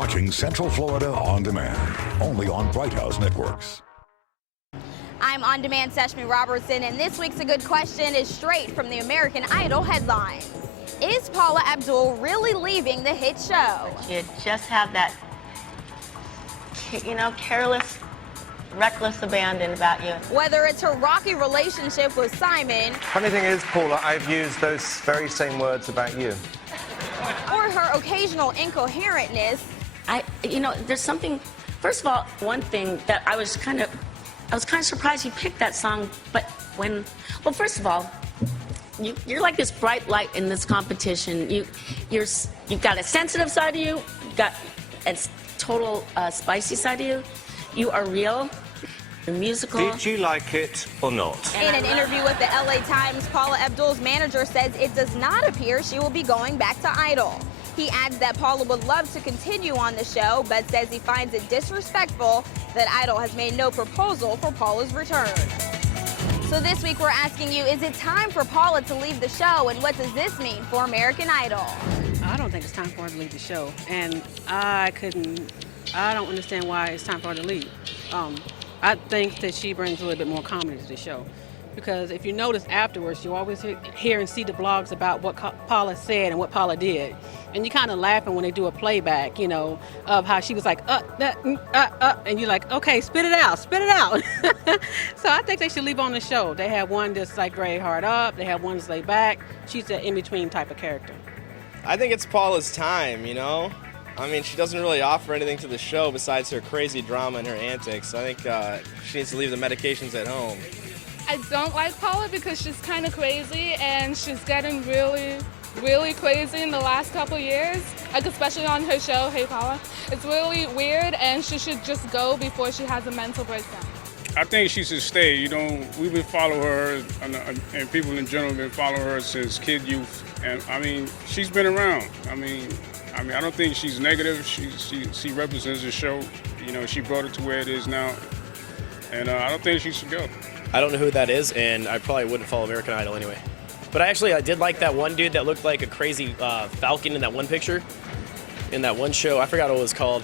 watching Central Florida On Demand, only on Bright House Networks. I'm On Demand Seshmi Robertson, and this week's A Good Question is straight from the American Idol headline. Is Paula Abdul really leaving the hit show? You just have that, careless, reckless abandon about you. Whether it's her rocky relationship with Simon, Funny thing is, Paula, I've used those very same words about you. or her occasional incoherentness. There's something. First of all, one thing that I was kind of surprised you picked that song. But first of all, you're like this bright light in this competition. You've got a sensitive side of you. You've got a total spicy side of you. You are real. You're musical. Did you like it or not? In an interview with the LA Times, Paula Abdul's manager says it does not appear she will be going back to Idol. He adds that Paula would love to continue on the show, but says he finds it disrespectful that Idol has made no proposal for Paula's return. So this week we're asking you, is it time for Paula to leave the show, and what does this mean for American Idol? I don't think it's time for her to leave the show, and I don't understand why it's time for her to leave. I think that she brings a little bit more comedy to the show, because if you notice afterwards, you always hear and see the blogs about what Paula said and what Paula did, and you kind of laughing when they do a playback, of how she was like, and you're like, okay, spit it out. So I think they should leave on the show. They have one that's like very hard up, they have one that's laid back. She's an in-between type of character. I think it's Paula's time, I mean, she doesn't really offer anything to the show besides her crazy drama and her antics. I think she needs to leave the medications at home. I don't like Paula because she's kind of crazy, and she's getting really, really crazy in the last couple of years, like especially on her show, Hey Paula. It's really weird, and she should just go before she has a mental breakdown. I think she should stay. We've been following her, and people in general have been following her since youth. And I mean, she's been around. I mean, I don't think she's negative. She represents the show. She brought it to where it is now. And I don't think she should go. I don't know who that is, and I probably wouldn't follow American Idol anyway. But I did like that one dude that looked like a crazy falcon in that one picture, in that one show. I forgot what it was called.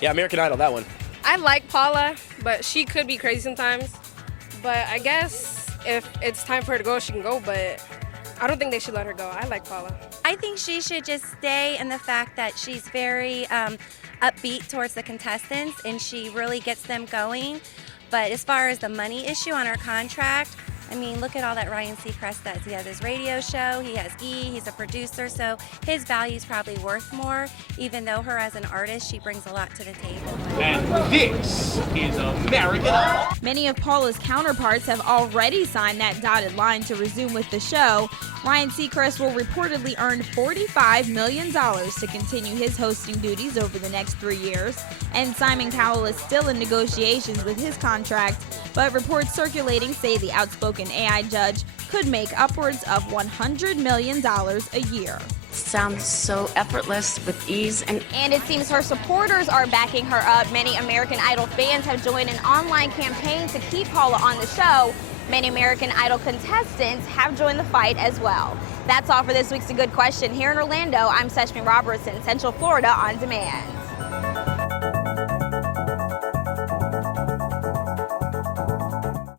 Yeah, American Idol, that one. I like Paula, but she could be crazy sometimes. But I guess if it's time for her to go, she can go, but I don't think they should let her go. I like Paula. I think she should just stay in the fact that she's very upbeat towards the contestants, and she really gets them going. But as far as the money issue on her contract, I mean, look at all that Ryan Seacrest does. He has his radio show, he has he's a producer, so his value is probably worth more, even though her as an artist, she brings a lot to the table. And this is American Idol. Many of Paula's counterparts have already signed that dotted line to resume with the show. Ryan Seacrest will reportedly earn $45 million to continue his hosting duties over the next 3 years. And Simon Cowell is still in negotiations with his contract, but reports circulating say the outspoken AI judge could make upwards of $100 million a year. Sounds so effortless, with ease. And it seems her supporters are backing her up. Many American Idol fans have joined an online campaign to keep Paula on the show. Many American Idol contestants have joined the fight as well. That's all for this week's A Good Question. Here in Orlando, I'm Seshmi Robertson, Central Florida On Demand.